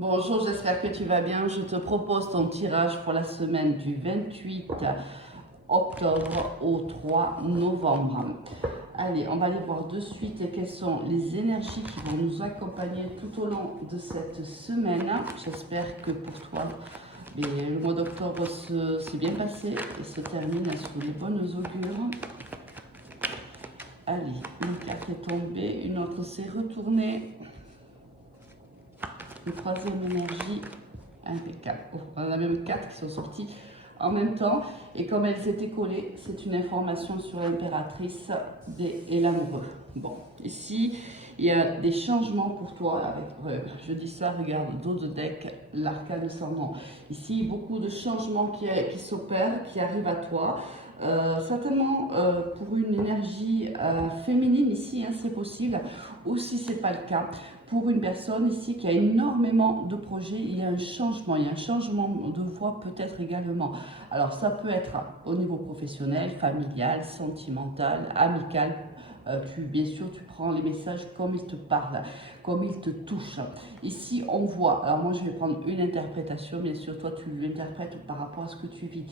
Bonjour, j'espère que tu vas bien. Je te propose ton tirage pour la semaine du 28 octobre au 3 novembre. Allez, on va aller voir de suite quelles sont les énergies qui vont nous accompagner tout au long de cette semaine. J'espère que pour toi, le mois d'octobre s'est bien passé et se termine sous les bonnes augures. Allez, une carte est tombée, une autre s'est retournée. Une troisième énergie, impeccable. On a même 4 qui sont sorties en même temps. Et comme elles étaient collées, c'est une information sur l'impératrice et l'amoureux. Bon, ici, il y a des changements pour toi. Je dis ça, regarde, dos de deck, l'arcane sans nom. Ici, beaucoup de changements qui s'opèrent, qui arrivent à toi. Certainement pour une énergie féminine ici, hein, c'est possible, ou si ce n'est pas le cas, pour une personne ici qui a énormément de projets, il y a un changement de voie peut-être également. Alors ça peut être au niveau professionnel, familial, sentimental, amical. Bien sûr, tu prends les messages comme ils te parlent, comme ils te touchent. Ici, on voit, alors moi je vais prendre une interprétation, bien sûr, toi tu l'interprètes par rapport à ce que tu vis.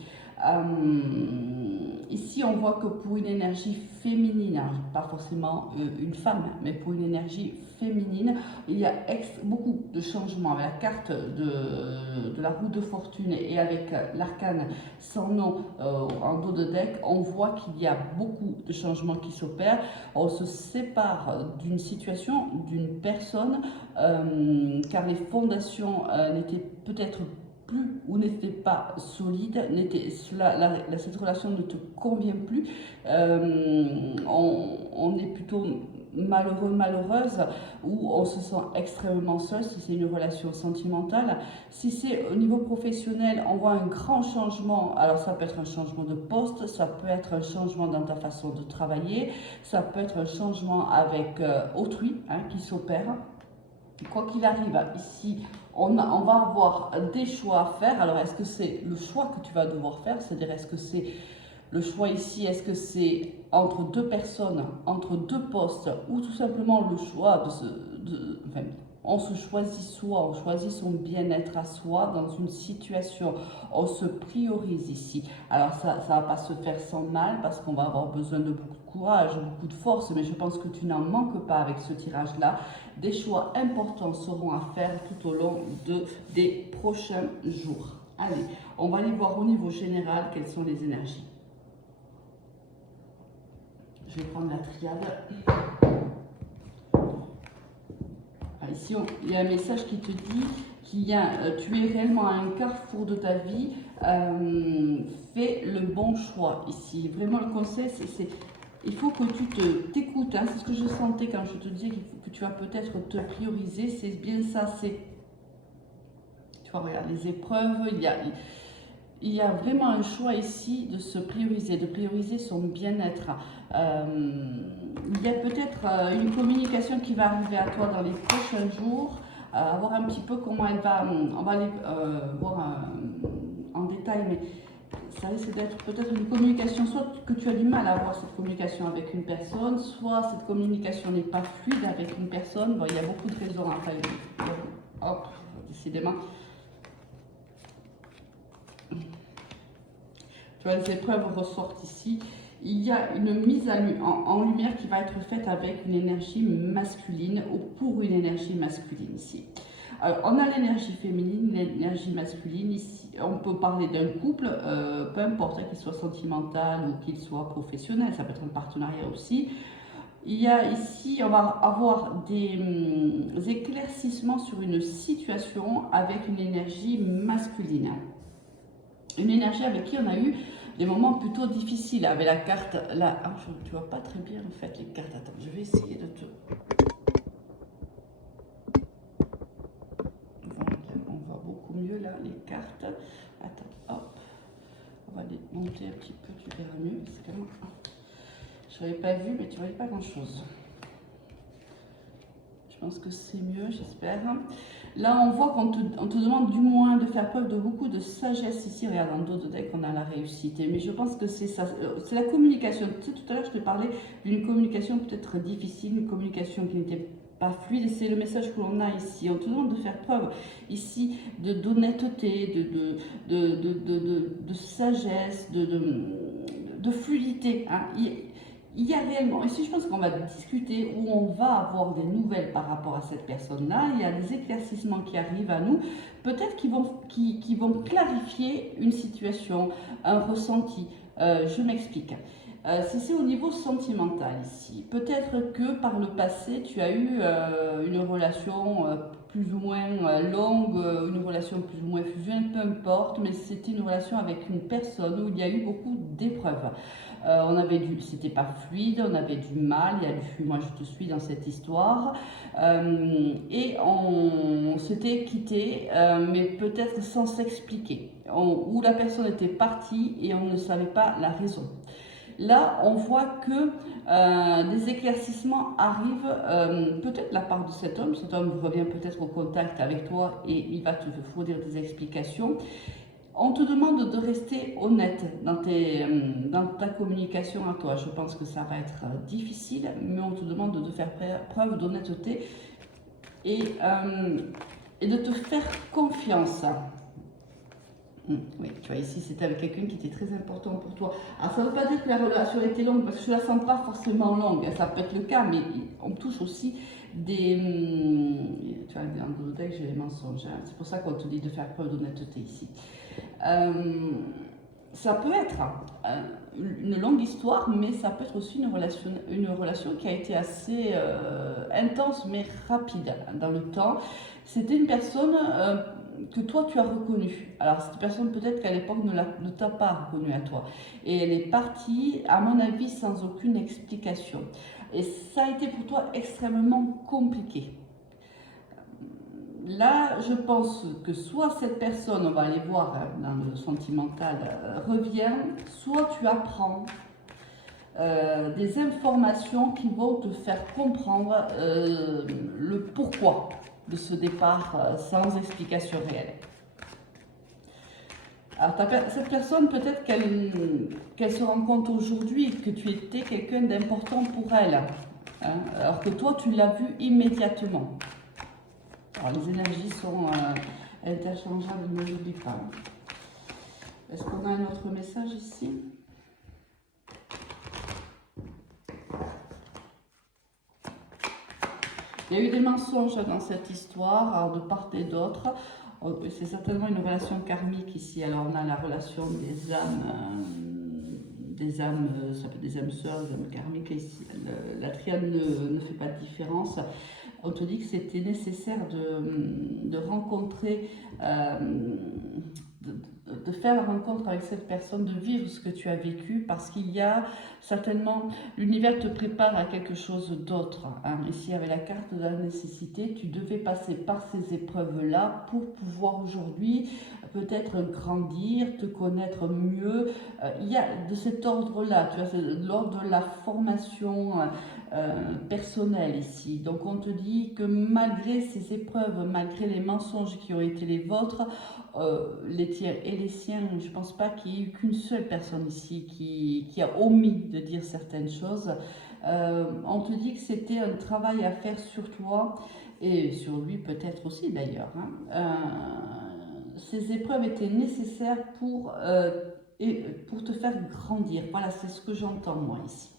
Ici, on voit que pour une énergie féminine, alors, pas forcément une femme, mais pour une énergie féminine, il y a beaucoup de changements avec la carte de la roue de fortune et avec l'arcane sans nom en dos de deck. On voit qu'il y a beaucoup de changements qui s'opèrent. On se sépare d'une situation, d'une personne, car les fondations n'étaient peut-être plus ou n'était pas solide, cette relation ne te convient plus, on est plutôt malheureux, malheureuse, ou on se sent extrêmement seul si c'est une relation sentimentale. Si c'est au niveau professionnel, on voit un grand changement. Alors ça peut être un changement de poste, ça peut être un changement dans ta façon de travailler, ça peut être un changement avec autrui qui s'opère. Quoi qu'il arrive, ici, on va avoir des choix à faire. Alors, est-ce que c'est le choix que tu vas devoir faire? C'est-à-dire, est-ce que c'est le choix ici, est-ce que c'est entre deux personnes, entre deux postes, ou tout simplement le choix enfin, on se choisit soi, on choisit son bien-être à soi dans une situation, on se priorise ici. Alors ça ne va pas se faire sans mal parce qu'on va avoir besoin de beaucoup de courage, beaucoup de force, mais je pense que tu n'en manques pas avec ce tirage-là. Des choix importants seront à faire tout au long des prochains jours. Allez, on va aller voir au niveau général quelles sont les énergies. Je vais prendre la triade. Ici, il y a un message qui te dit tu es réellement à un carrefour de ta vie. Fais le bon choix ici. Vraiment, le conseil, il faut que tu t'écoutes. Hein, c'est ce que je sentais quand je te disais que tu vas peut-être te prioriser. C'est bien ça. Tu vois, regarde, les épreuves, il y a vraiment un choix ici de se prioriser, de prioriser son bien-être. Il y a peut-être une communication qui va arriver à toi dans les prochains jours, voir un petit peu comment elle va, on va aller voir en détail, mais ça risque d'être peut-être une communication, soit que tu as du mal à avoir cette communication avec une personne, soit cette communication n'est pas fluide avec une personne. Bon, il y a beaucoup de raisons, enfin, hop, décidément. Tu vois, les épreuves ressortent ici. Il y a une mise en lumière qui va être faite avec une énergie masculine ou pour une énergie masculine ici. Alors, on a l'énergie féminine, l'énergie masculine ici. On peut parler d'un couple, peu importe qu'il soit sentimental ou qu'il soit professionnel, ça peut être un partenariat aussi. Il y a ici, on va avoir des éclaircissements sur une situation avec une énergie masculine. Une énergie avec qui on a eu des moments plutôt difficiles. Avec la carte, là, tu vois pas très bien en fait les cartes. Attends, je vais essayer de te... Voilà, on voit beaucoup mieux là les cartes. Attends, hop, on va les monter un petit peu, tu verras mieux. C'est quand même... Je n'avais pas vu, mais tu voyais pas grand chose. Je pense que c'est mieux, j'espère. Là, on voit qu'on te demande du moins de faire preuve de beaucoup de sagesse ici. Regarde, en dos de deck, on a la réussite. Mais je pense que c'est ça. C'est la communication. Tu sais, tout à l'heure, je te parlais d'une communication peut-être difficile, une communication qui n'était pas fluide, c'est le message que l'on a ici. On te demande de faire preuve ici d'honnêteté, de sagesse, de fluidité. Hein. Il y a réellement, ici je pense qu'on va discuter, où on va avoir des nouvelles par rapport à cette personne-là, il y a des éclaircissements qui arrivent à nous, peut-être qui vont clarifier une situation, un ressenti. Je m'explique. Si c'est au niveau sentimental ici, peut-être que par le passé tu as eu une relation plus ou moins longue, une relation plus ou moins fusionnelle, peu importe, mais c'était une relation avec une personne où il y a eu beaucoup d'épreuves. C'était pas fluide, on avait du mal, il y a du, moi je te suis dans cette histoire, et on s'était quitté, mais peut-être sans s'expliquer, où la personne était partie et on ne savait pas la raison. Là, on voit que des éclaircissements arrivent, peut-être de la part de cet homme revient peut-être au contact avec toi et il va te fournir des explications. On te demande de rester honnête dans ta communication à toi. Je pense que ça va être difficile, mais on te demande de faire preuve d'honnêteté et de te faire confiance. Oui, tu vois, ici, c'était avec quelqu'un qui était très important pour toi. Alors, ça ne veut pas dire que la relation était longue, parce que je ne la sens pas forcément longue. Ça peut être le cas, mais on touche aussi des... Tu vois, dans le deck, j'ai les mensonges. Hein. C'est pour ça qu'on te dit de faire preuve d'honnêteté ici. Ça peut être une longue histoire, mais ça peut être aussi une relation qui a été assez intense, mais rapide dans le temps. C'était une personne que toi tu as reconnue. Alors cette personne peut-être qu'à l'époque ne t'a pas reconnue à toi. Et elle est partie, à mon avis, sans aucune explication. Et ça a été pour toi extrêmement compliqué. Là, je pense que soit cette personne, on va aller voir hein, dans le sentimental, revient, soit tu apprends des informations qui vont te faire comprendre le pourquoi de ce départ sans explication réelle. Alors, cette personne, peut-être qu'elle se rend compte aujourd'hui que tu étais quelqu'un d'important pour elle, hein, alors que toi, tu l'as vu immédiatement. Alors, les énergies sont interchangeables, ne l'oublie pas. Est-ce qu'on a un autre message ici? Il y a eu des mensonges dans cette histoire, alors de part et d'autre. C'est certainement une relation karmique ici. Alors on a la relation des âmes, ça peut être des âmes sœurs, des âmes karmiques. Ici, la triade ne fait pas de différence. On te dit que c'était nécessaire de rencontrer, de faire la rencontre avec cette personne, de vivre ce que tu as vécu, parce qu'il y a certainement, l'univers te prépare à quelque chose d'autre. Hein. Ici, avec la carte de la nécessité, tu devais passer par ces épreuves-là pour pouvoir aujourd'hui peut-être grandir, te connaître mieux. Il y a de cet ordre-là, tu vois, c'est l'ordre de la formation personnelle ici. Donc on te dit que malgré ces épreuves, malgré les mensonges qui ont été les vôtres, les tiens et les siens, je ne pense pas qu'il y ait eu qu'une seule personne ici qui a omis de dire certaines choses. On te dit que c'était un travail à faire sur toi et sur lui peut-être aussi d'ailleurs. Hein. Ces épreuves étaient nécessaires pour te faire grandir. Voilà, c'est ce que j'entends moi ici.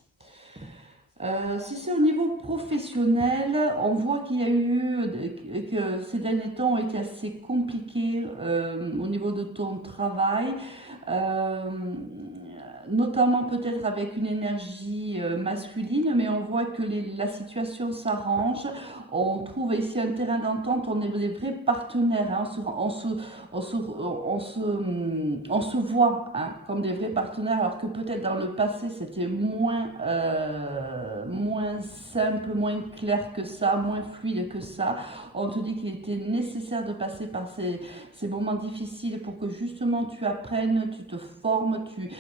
Si c'est au niveau professionnel, on voit qu'il y a eu, que ces derniers temps ont été assez compliqués au niveau de ton travail, notamment peut-être avec une énergie masculine, mais on voit que la situation s'arrange. On trouve ici un terrain d'entente, on est des vrais partenaires, hein. On se voit hein, comme des vrais partenaires, alors que peut-être dans le passé c'était moins simple, moins clair que ça, moins fluide que ça. On te dit qu'il était nécessaire de passer par ces moments difficiles pour que justement tu apprennes, tu te formes, tu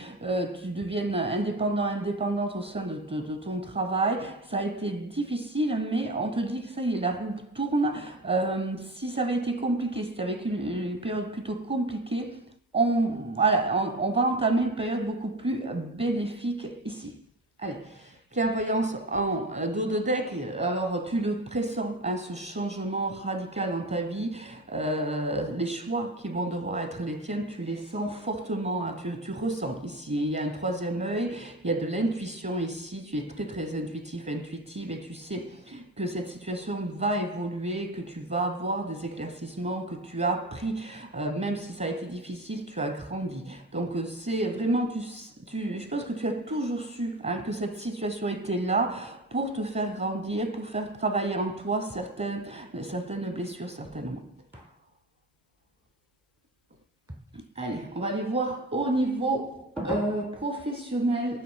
deviennes indépendante au sein de ton travail. Ça a été difficile, mais on te dit que ça y est, la roue tourne. Si ça avait été compliqué, si c'était avec une période plutôt compliquée, on va entamer une période beaucoup plus bénéfique ici. Allez, Clairvoyance en dos de deck, alors tu le pressens, hein, ce changement radical dans ta vie, les choix qui vont devoir être les tiens, tu les sens fortement, hein, tu ressens ici. Il y a un troisième œil, il y a de l'intuition ici, tu es très très intuitif, intuitive et tu sais que cette situation va évoluer, que tu vas avoir des éclaircissements, que tu as appris, même si ça a été difficile, tu as grandi. Donc c'est vraiment, je pense que tu as toujours su, hein, que cette situation était là pour te faire grandir, pour faire travailler en toi certaines blessures, certainement. Allez, on va aller voir au niveau professionnel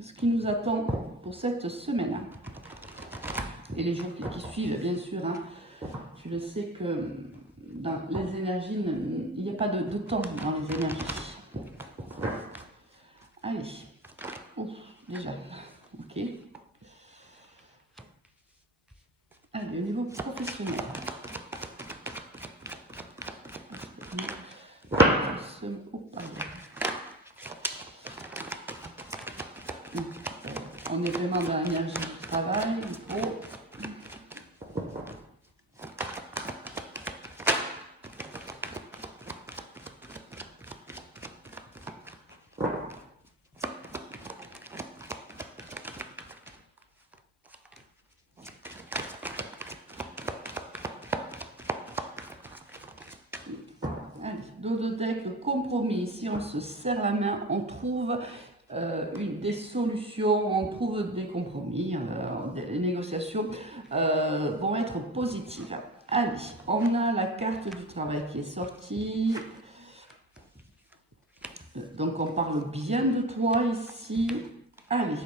ce qui nous attend pour cette semaine. Et les jours qui suivent, bien sûr. Hein. Tu le sais que dans les énergies, il n'y a pas de temps dans les énergies. Allez. Ouf, déjà. Ok. Allez, au niveau professionnel. On est vraiment dans l'énergie du travail. Dos de deck, compromis. Ici, on se serre la main, on trouve des solutions, on trouve des compromis, des négociations vont être positives. Allez, on a la carte du travail qui est sortie. Donc, on parle bien de toi ici. Allez,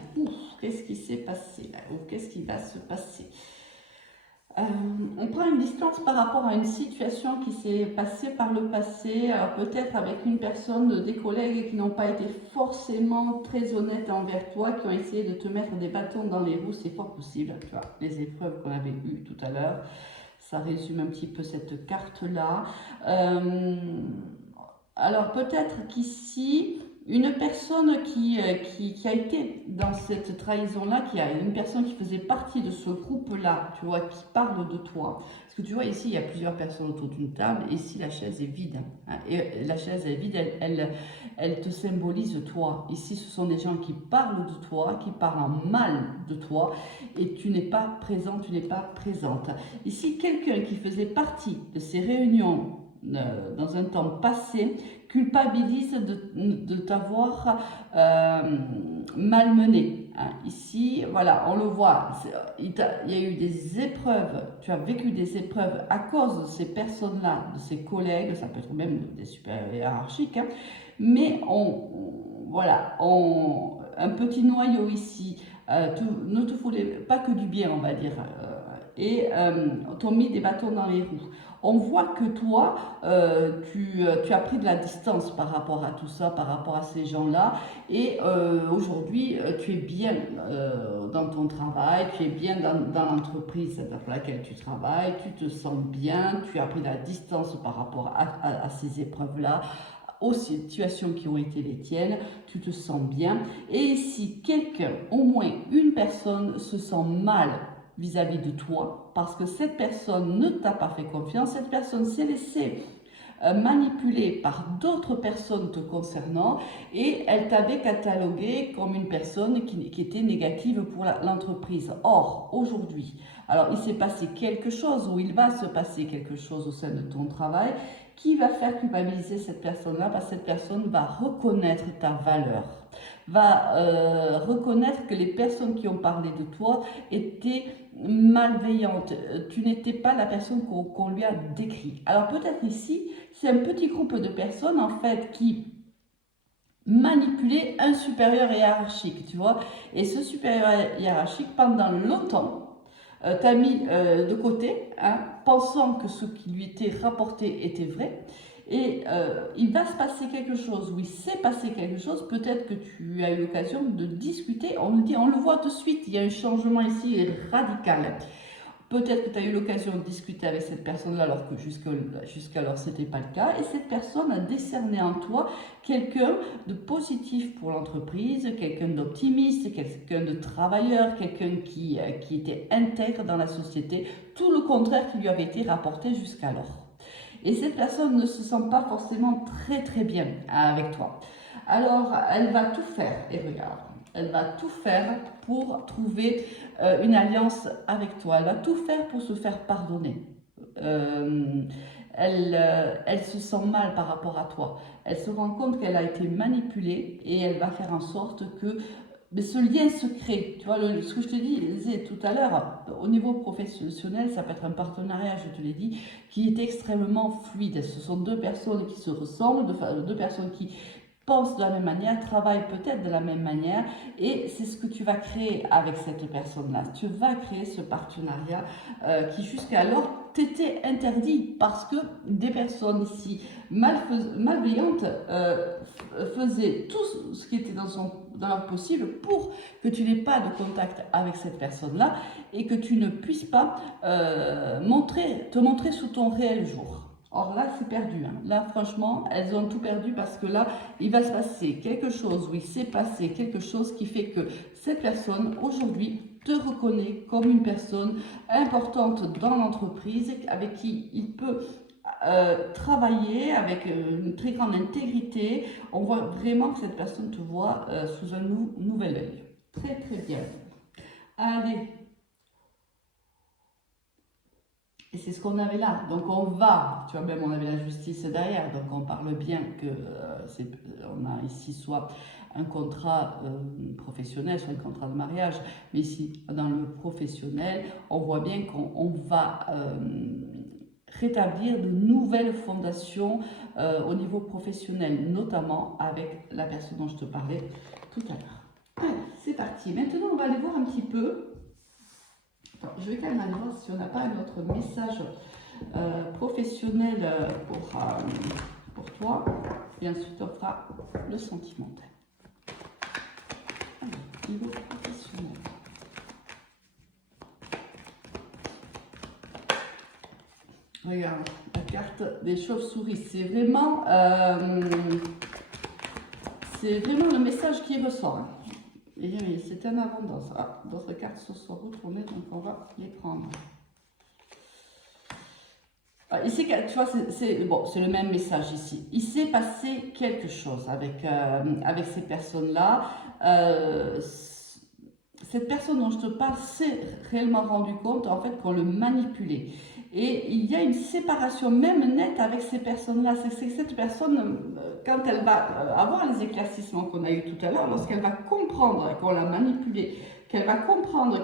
qu'est-ce qui s'est passé là? Ou qu'est-ce qui va se passer? On prend une distance par rapport à une situation qui s'est passée par le passé, alors peut-être avec une personne, des collègues qui n'ont pas été forcément très honnêtes envers toi, qui ont essayé de te mettre des bâtons dans les roues, c'est fort possible, tu vois, les épreuves qu'on avait eues tout à l'heure, ça résume un petit peu cette carte-là. Alors peut-être qu'ici, une personne qui a été dans cette trahison-là, une personne qui faisait partie de ce groupe-là, tu vois, qui parle de toi. Parce que tu vois, ici, il y a plusieurs personnes autour d'une table, et ici, la chaise est vide. Hein, et la chaise est vide, elle te symbolise toi. Ici, ce sont des gens qui parlent de toi, qui parlent en mal de toi, et tu n'es pas présent, tu n'es pas présente. Ici, quelqu'un qui faisait partie de ces réunions dans un temps passé, culpabilise de t'avoir malmené. Hein. Ici, voilà, on le voit, il y a eu des épreuves, tu as vécu des épreuves à cause de ces personnes-là, de ces collègues, ça peut être même des supérieurs hiérarchiques, hein, mais voilà, un petit noyau ici, ne te voulait pas que du bien, on va dire, et t'ont mis des bâtons dans les roues. On voit que toi, tu as pris de la distance par rapport à tout ça, par rapport à ces gens-là. Et aujourd'hui, tu es bien dans ton travail, tu es bien dans l'entreprise pour laquelle tu travailles, tu te sens bien, tu as pris de la distance par rapport à ces épreuves-là, aux situations qui ont été les tiennes, tu te sens bien. Et si quelqu'un, au moins une personne, se sent mal vis-à-vis de toi, parce que cette personne ne t'a pas fait confiance, cette personne s'est laissée manipuler par d'autres personnes te concernant et elle t'avait catalogué comme une personne qui était négative pour l'entreprise. Or, aujourd'hui, alors il s'est passé quelque chose ou il va se passer quelque chose au sein de ton travail qui va faire culpabiliser cette personne-là parce que cette personne va reconnaître ta valeur, va reconnaître que les personnes qui ont parlé de toi étaient malveillantes. Tu n'étais pas la personne qu'on lui a décrit. Alors peut-être ici, c'est un petit groupe de personnes en fait qui manipulaient un supérieur hiérarchique, tu vois. Et ce supérieur hiérarchique, pendant longtemps, t'a mis de côté, hein, pensant que ce qui lui était rapporté était vrai. Et il va se passer quelque chose, ou il s'est passé quelque chose, peut-être que tu as eu l'occasion de discuter, on le voit tout de suite, il y a un changement ici radical. Peut-être que tu as eu l'occasion de discuter avec cette personne-là alors que jusqu'alors ce n'était pas le cas. Et cette personne a décerné en toi quelqu'un de positif pour l'entreprise, quelqu'un d'optimiste, quelqu'un de travailleur, quelqu'un qui était intègre dans la société. Tout le contraire qui lui avait été rapporté jusqu'alors. Et cette personne ne se sent pas forcément très bien avec toi. Alors, elle va tout faire, et regarde, elle va tout faire pour trouver une alliance avec toi. Elle va tout faire pour se faire pardonner. Elle se sent mal par rapport à toi. Elle se rend compte qu'elle a été manipulée et elle va faire en sorte que ce lien se crée. Tu vois, ce que je te disais tout à l'heure, au niveau professionnel, ça peut être un partenariat, je te l'ai dit, qui est extrêmement fluide. Ce sont deux personnes qui se ressemblent, deux personnes qui pensent de la même manière, travaillent peut-être de la même manière, et c'est ce que tu vas créer avec cette personne-là. Tu vas créer ce partenariat qui jusqu'alors t'était interdit parce que des personnes ici malveillantes faisaient tout ce qui était dans leur possible pour que tu n'aies pas de contact avec cette personne-là et que tu ne puisses pas te montrer sous ton réel jour. Or là, c'est perdu. Hein. Là, franchement, elles ont tout perdu parce que là, il va se passer quelque chose, oui, c'est passé quelque chose qui fait que cette personne, aujourd'hui, te reconnaît comme une personne importante dans l'entreprise avec qui il peut travailler avec une très grande intégrité. On voit vraiment que cette personne te voit sous un nouvel œil. Très bien. Allez. Et c'est ce qu'on avait là. Donc on va, tu vois, même on avait la justice derrière. Donc on parle bien que on a ici soit un contrat professionnel, soit un contrat de mariage. Mais ici, dans le professionnel, on voit bien qu'on va rétablir de nouvelles fondations au niveau professionnel, notamment avec la personne dont je te parlais tout à l'heure. Allez, c'est parti. Maintenant, on va aller voir un petit peu. Attends, je vais quand même aller voir si on n'a pas un autre message professionnel pour toi. Et ensuite, on fera le sentimental. Alors, niveau professionnel. Regarde, la carte des chauves-souris, c'est vraiment le message qui ressort. Hein. Et c'est un abondance. Ah, d'autres cartes se sont retournées, donc on va les prendre. Ah, ici, tu vois, c'est le même message ici. Il s'est passé quelque chose avec ces personnes-là. Cette personne dont je te parle s'est réellement rendu compte en fait qu'on le manipulait. Et il y a une séparation même nette avec ces personnes-là. C'est que cette personne, quand elle va avoir les éclaircissements qu'on a eu tout à l'heure, lorsqu'elle va comprendre qu'on l'a manipulée, qu'elle va comprendre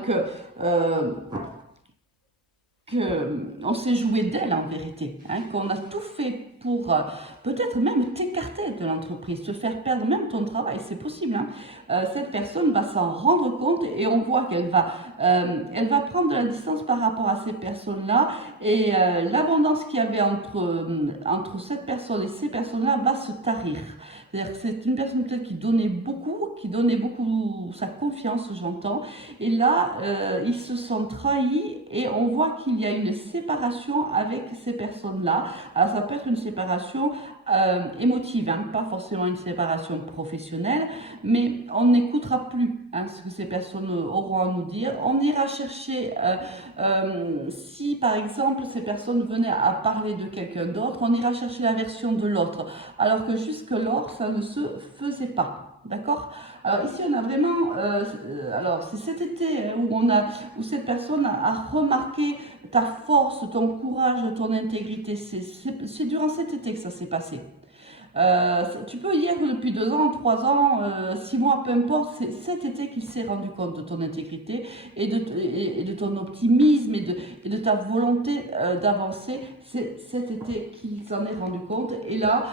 qu'on s'est joué d'elle en vérité, hein, qu'on a tout fait pour peut-être même t'écarter de l'entreprise, te faire perdre même ton travail, c'est possible. Hein. Cette personne va s'en rendre compte et on voit qu'elle va, elle va prendre de la distance par rapport à ces personnes-là et l'abondance qu'il y avait entre cette personne et ces personnes-là va se tarir. C'est-à-dire que c'est une personne peut-être qui donnait beaucoup sa confiance, j'entends. Et là, ils se sont trahis et on voit qu'il y a une séparation avec ces personnes-là. Alors ça peut être une séparation émotive, hein, pas forcément une séparation professionnelle, mais on n'écoutera plus hein, ce que ces personnes auront à nous dire. On ira chercher, si par exemple ces personnes venaient à parler de quelqu'un d'autre, on ira chercher la version de l'autre, alors que jusque-lors, ça ne se faisait pas. D'accord? Alors ici, on a vraiment, alors c'est cet été hein, où cette personne a remarqué ta force, ton courage, ton intégrité. C'est durant cet été que ça s'est passé. Tu peux dire que depuis 2 ans, 3 ans, 6 mois, peu importe, c'est cet été qu'il s'est rendu compte de ton intégrité et de ton optimisme et de ta volonté d'avancer. C'est cet été qu'il s'en est rendu compte. Et là,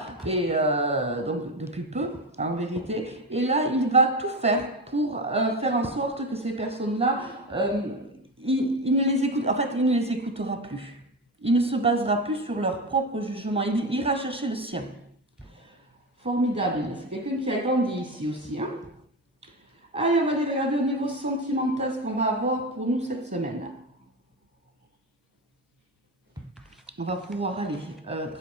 donc depuis peu, hein, en vérité, et là, il va tout faire pour faire en sorte que ces personnes-là, il ne les écoute, en fait, il ne les écoutera plus. Il ne se basera plus sur leur propre jugement. Il ira chercher le sien. Formidable, c'est quelqu'un qui a grandi ici aussi. Hein. Allez, on va aller regarder au niveau sentimental ce qu'on va avoir pour nous cette semaine. on va pouvoir aller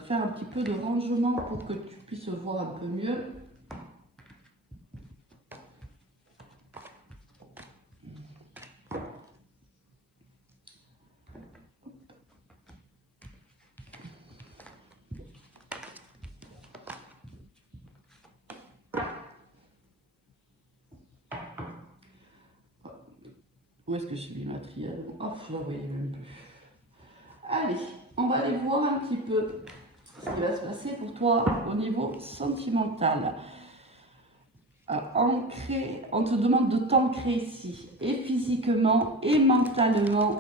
faire un petit peu de rangement pour que tu puisses voir un peu mieux. Où est-ce que j'ai mis ma triade? Oh, je ne la voyais même plus. Allez, on va aller voir un petit peu ce qui va se passer pour toi au niveau sentimental. Ancré, on te demande de t'ancrer ici, et physiquement et mentalement.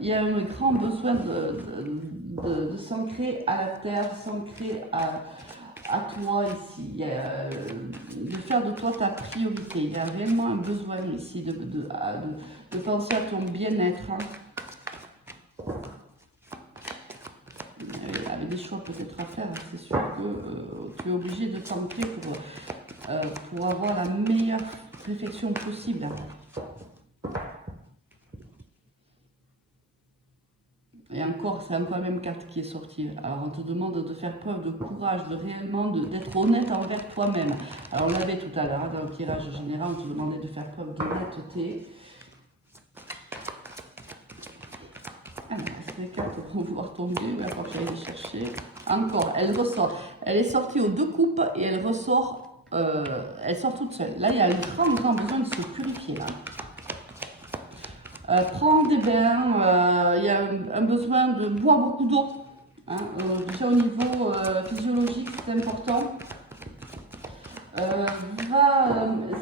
Il y a un grand besoin de s'ancrer à la terre, s'ancrer à toi ici, de faire de toi ta priorité. Il y a vraiment un besoin ici de penser à ton bien-être. Hein. Il y avait des choix peut-être à faire, hein. C'est sûr que tu es obligé de t'ancrer pour avoir la meilleure réflexion possible. Et encore, c'est encore la même carte qui est sortie. Alors on te demande de faire preuve de courage, d'être honnête envers toi-même. Alors on l'avait tout à l'heure, dans le tirage général, on te demandait de faire preuve d'honnêteté. Alors, est-ce que les cartes vont pouvoir tomber? Il va falloir que j'aille les chercher. Encore, elle ressort. Elle est sortie aux 2 coupes et elle ressort, elle sort toute seule. Là, il y a un grand besoin de se purifier. Là. Prends des bains, il y a un besoin de boire beaucoup d'eau. Hein, déjà au niveau physiologique, c'est important.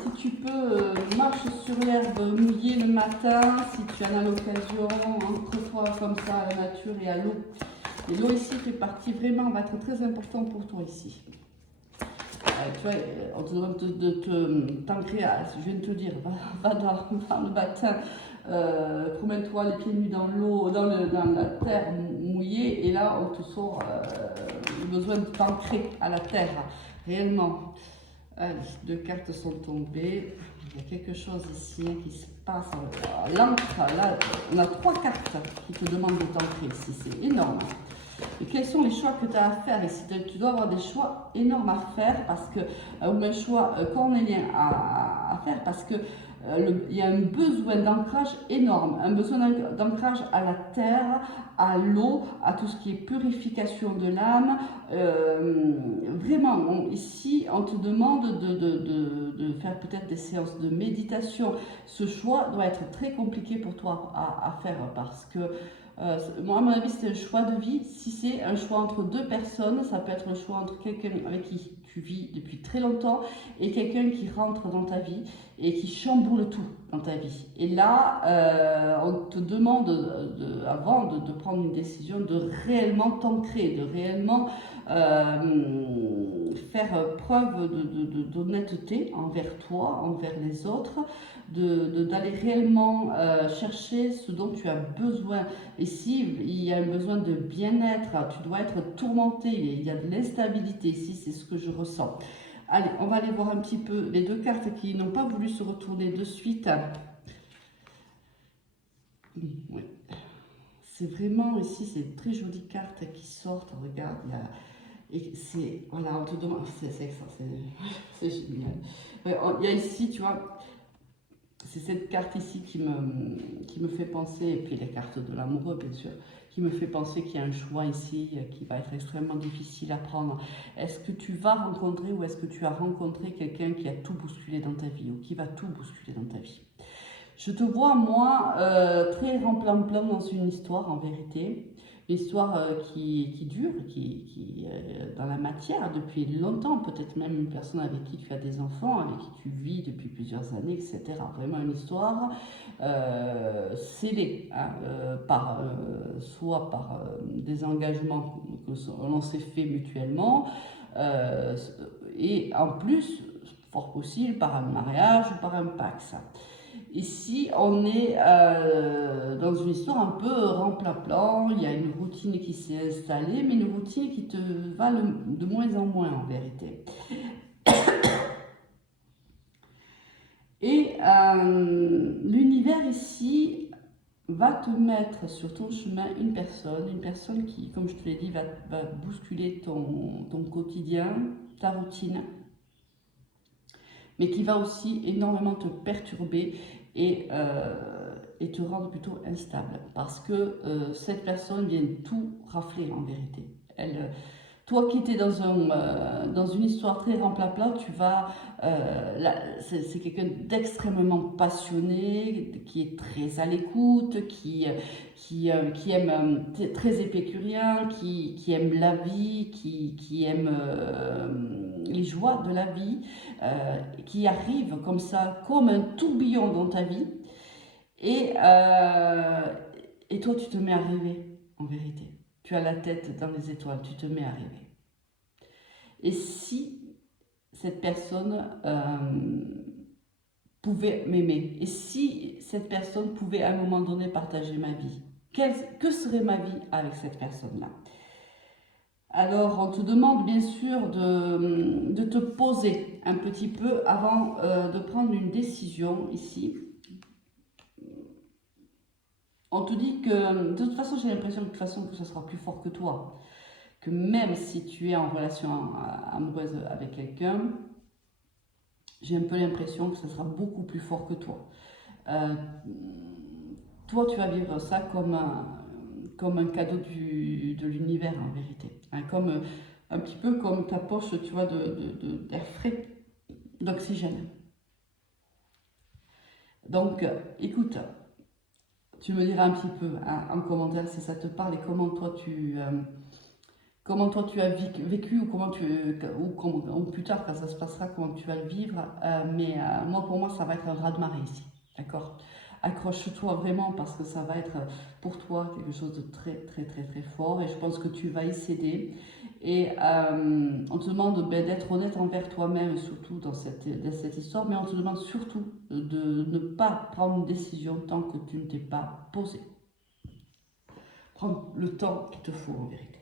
Si tu peux, marche sur l'herbe mouillée le matin, si tu en as l'occasion, entre-toi comme ça à la nature et à l'eau. Et l'eau ici fait partie vraiment, va être très important pour toi ici. Tu vois, on te demande de t'ancrer, je viens de te dire, va dans le matin, promène-toi les pieds nus dans l'eau, dans la terre mouillée, et là on te sort le besoin de t'ancrer à la terre, réellement. Allez, 2 cartes sont tombées, il y a quelque chose ici qui se passe. L'encre, là, on a 3 cartes qui te demandent de t'ancrer ici, c'est énorme. Et quels sont les choix que tu as à faire ici? Tu dois avoir des choix énormes à faire parce que, ou un choix cornélien à faire parce que il y a un besoin d'ancrage énorme, un besoin d'ancrage à la terre, à l'eau, à tout ce qui est purification de l'âme. Vraiment, ici, on te demande de faire peut-être des séances de méditation. Ce choix doit être très compliqué pour toi à faire parce que moi, à mon avis, c'est un choix de vie. Si c'est un choix entre 2 personnes, ça peut être le choix entre quelqu'un avec qui tu vis depuis très longtemps et quelqu'un qui rentre dans ta vie et qui chamboule tout dans ta vie. Et là, on te demande, avant de prendre une décision, de réellement t'ancrer, de réellement faire preuve d'honnêteté envers toi, envers les autres, d'aller réellement chercher ce dont tu as besoin. Et si il y a un besoin de bien-être, tu dois être tourmenté, il y a de l'instabilité ici, c'est ce que je ressens. Allez, on va aller voir un petit peu les 2 cartes qui n'ont pas voulu se retourner de suite. Oui. C'est vraiment ici, c'est une très jolie carte qui sortent. Regarde, et c'est, voilà, on te demande, c'est génial. Il y a ici, tu vois, c'est cette carte ici qui me fait penser, et puis les cartes de l'amoureux bien sûr, qui me fait penser qu'il y a un choix ici qui va être extrêmement difficile à prendre. Est-ce que tu vas rencontrer ou est-ce que tu as rencontré quelqu'un qui a tout bousculé dans ta vie ou qui va tout bousculer dans ta vie? Je te vois, moi, très remplant-plein dans une histoire, en vérité. Une histoire qui dure, qui est dans la matière depuis longtemps. Peut-être même une personne avec qui tu as des enfants, avec qui tu vis depuis plusieurs années, etc. Vraiment une histoire scellée, hein, soit par des engagements que l'on s'est fait mutuellement, et en plus, fort possible, par un mariage ou par un pax. Ici, on est dans une histoire un peu rempla-plan, il y a une routine qui s'est installée, mais une routine qui te va de moins en moins en vérité. Et l'univers ici va te mettre sur ton chemin une personne qui, comme je te l'ai dit, va bousculer ton quotidien, ta routine, mais qui va aussi énormément te perturber et te rendre plutôt instable. Parce que cette personne vient tout rafler en vérité. Toi qui étais dans une histoire très remplapla, c'est quelqu'un d'extrêmement passionné, qui est très à l'écoute, qui aime, très épicurien, qui aime la vie, qui aime les joies de la vie, qui arrive comme ça, comme un tourbillon dans ta vie, et, euh, et toi tu te mets à rêver en vérité. Tu as la tête dans les étoiles, tu te mets à rêver. Et si cette personne pouvait m'aimer, et si cette personne pouvait à un moment donné partager ma vie, que serait ma vie avec cette personne-là? Alors, on te demande bien sûr de te poser un petit peu avant de prendre une décision ici. On te dit que, de toute façon, j'ai l'impression de toute façon que ça sera plus fort que toi. Que même si tu es en relation amoureuse avec quelqu'un, j'ai un peu l'impression que ça sera beaucoup plus fort que toi. Euh, Toi, tu vas vivre ça comme un cadeau de l'univers en vérité. Hein, un petit peu comme ta poche, tu vois, d'air frais, d'oxygène. Donc, écoute, tu me diras un petit peu hein, en commentaire si ça te parle et comment toi tu as vécu ou ou plus tard quand ça se passera, comment tu vas le vivre. Moi, pour moi, ça va être un raz-de-marée ici. D'accord? Accroche-toi vraiment parce que ça va être pour toi quelque chose de très, très, très, très fort et je pense que tu vas y céder. Et on te demande d'être honnête envers toi-même, surtout dans cette histoire, mais on te demande surtout de ne pas prendre une décision tant que tu ne t'es pas posé. Prends le temps qu'il te faut en vérité.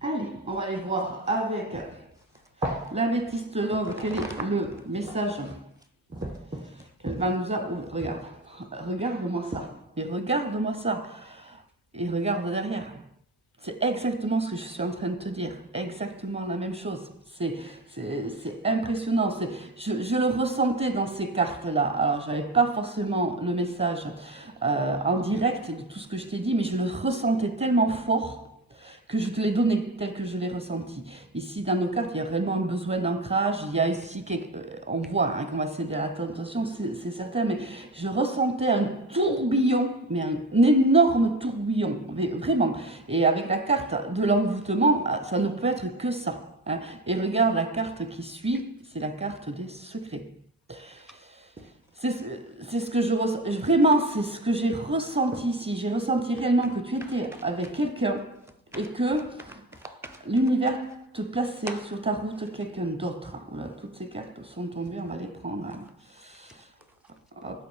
Allez, on va aller voir avec l'améthyste love quel est le message qu'elle va nous avoir. Oh, regarde, regarde-moi ça. Et regarde-moi ça. Et regarde derrière. C'est exactement ce que je suis en train de te dire. Exactement la même chose. C'est impressionnant. Je le ressentais dans ces cartes-là. Alors, je n'avais pas forcément le message en direct de tout ce que je t'ai dit, mais je le ressentais tellement fort que je te l'ai donné tel que je l'ai ressenti. Ici, dans nos cartes, il y a vraiment un besoin d'ancrage. Il y a ici, on voit hein, qu'on va céder à la tentation, c'est certain, mais je ressentais un tourbillon, mais un énorme tourbillon, vraiment. Et avec la carte de l'envoûtement, ça ne peut être que ça. Hein. Et regarde la carte qui suit, c'est la carte des secrets. C'est ce que je ressens, vraiment, c'est ce que j'ai ressenti ici. J'ai ressenti réellement que tu étais avec quelqu'un et que l'univers te plaçait sur ta route quelqu'un d'autre. Voilà, toutes ces cartes sont tombées, on va les prendre. Hop.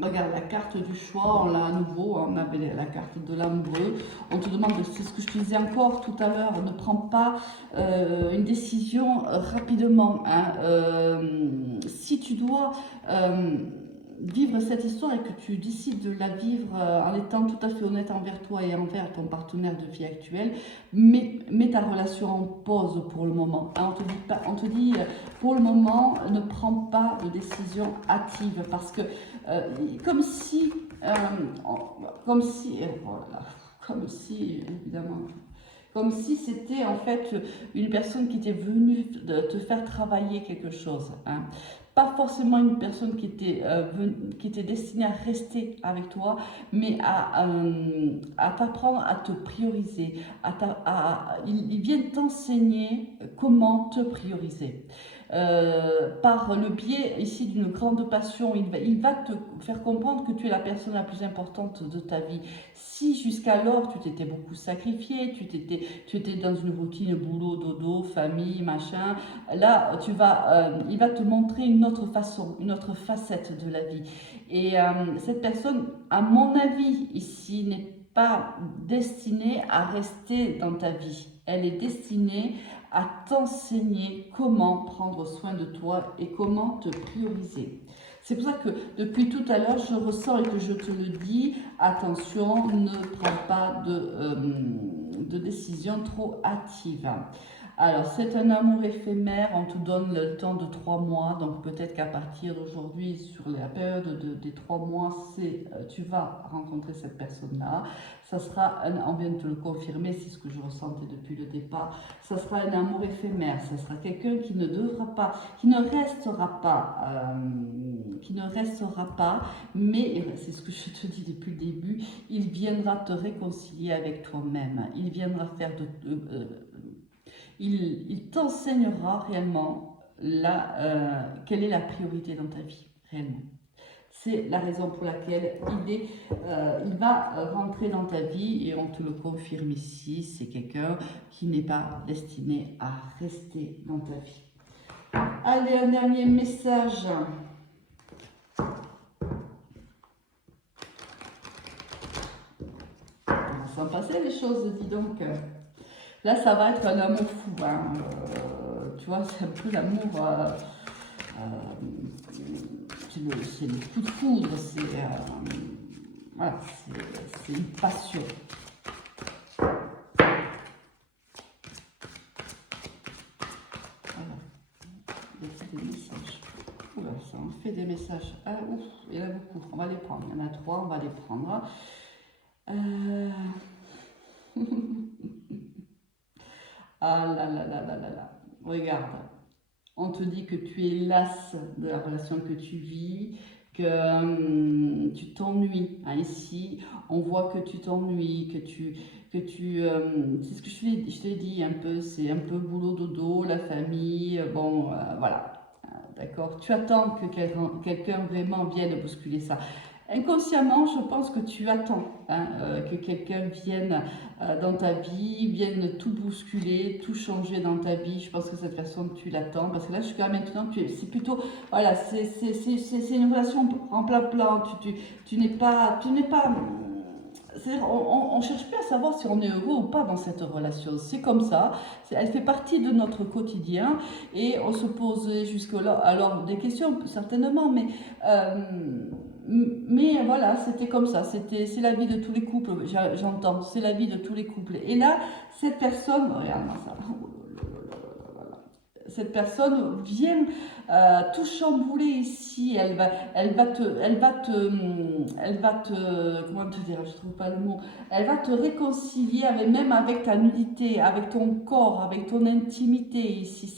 Regarde la carte du choix, on l'a à nouveau, on avait la carte de l'amoureux. On te demande, c'est ce que je te disais encore tout à l'heure, ne prends pas une décision rapidement. Hein. Si tu dois vivre cette histoire et que tu décides de la vivre en étant tout à fait honnête envers toi et envers ton partenaire de vie actuel, mets ta relation en pause pour le moment. Hein, on te dit pour le moment, ne prends pas de décision hâtive parce que comme si, évidemment, comme si c'était en fait une personne qui était venue te faire travailler quelque chose. Hein. Pas forcément une personne qui était destinée à rester avec toi, mais à t'apprendre à te prioriser. Il vient t'enseigner comment te prioriser. Par le biais ici d'une grande passion, il va te faire comprendre que tu es la personne la plus importante de ta vie. Si jusqu'alors tu t'étais beaucoup sacrifié, tu étais dans une routine boulot, dodo, famille, machin, là il va te montrer une autre façon, une autre facette de la vie. Et cette personne, à mon avis, ici, n'est pas destinée à rester dans ta vie. Elle est destinée à t'enseigner comment prendre soin de toi et comment te prioriser. C'est pour ça que depuis tout à l'heure, je ressens et que je te le dis, attention, ne prends pas de décision trop hâtive. Alors, c'est un amour éphémère, on te donne le temps de 3 mois, donc peut-être qu'à partir d'aujourd'hui, sur la période des 3 mois, tu vas rencontrer cette personne-là. Ça sera, on vient de te le confirmer, c'est ce que je ressentais depuis le départ, ça sera un amour éphémère, ça sera quelqu'un qui ne devra pas, qui ne restera pas, mais c'est ce que je te dis depuis le début, il viendra te réconcilier avec toi-même, il viendra faire il t'enseignera réellement quelle est la priorité dans ta vie, réellement. C'est la raison pour laquelle il va rentrer dans ta vie et on te le confirme ici, c'est quelqu'un qui n'est pas destiné à rester dans ta vie. Allez, un dernier message. On va s'en passer les choses, dis donc. Là, ça va être un amour fou. Hein. Tu vois, c'est un peu l'amour. C'est le coup de foudre. Voilà, c'est une passion. Voilà. Des messages. Oula, ça en fait des messages. Ah, ouf, il y en a beaucoup. On va les prendre. Il y en a 3, on va les prendre. Ah là là là là là là. Regarde. On te dit que tu es lasse de la relation que tu vis, que tu t'ennuies. Hein, ici, on voit que tu t'ennuies, c'est ce que je t'ai dit un peu, c'est un peu boulot dodo, la famille, bon, voilà. D'accord. Tu attends que quelqu'un vraiment vienne bousculer ça. Inconsciemment, je pense que tu attends que quelqu'un vienne dans ta vie, vienne tout bousculer, tout changer dans ta vie. Je pense que cette personne, tu l'attends. Parce que là, jusqu'à maintenant, c'est plutôt, voilà, c'est une relation en plein-plein. Tu n'es pas, on ne cherche plus à savoir si on est heureux ou pas dans cette relation. C'est comme ça, elle fait partie de notre quotidien et on se pose jusque-là alors des questions certainement, mais voilà, c'était comme ça, c'est la vie de tous les couples, j'entends, c'est la vie de tous les couples. Et là, cette personne, regarde-moi ça, cette personne vient tout chambouler ici, elle va te, comment te dire, je trouve pas le mot, elle va te réconcilier même avec ta nudité, avec ton corps, avec ton intimité ici,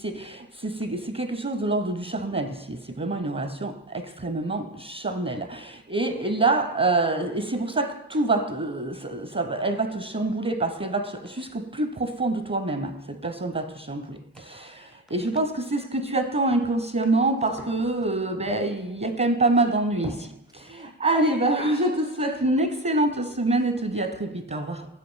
c'est quelque chose de l'ordre du charnel ici, c'est vraiment une relation extrêmement charnelle. Et là, et c'est pour ça que tout elle va te chambouler parce qu'elle va jusqu'au plus profond de toi-même, cette personne va te chambouler. Et je pense que c'est ce que tu attends inconsciemment parce que il y a quand même pas mal d'ennuis ici. Allez, je te souhaite une excellente semaine et te dis à très vite. Au revoir.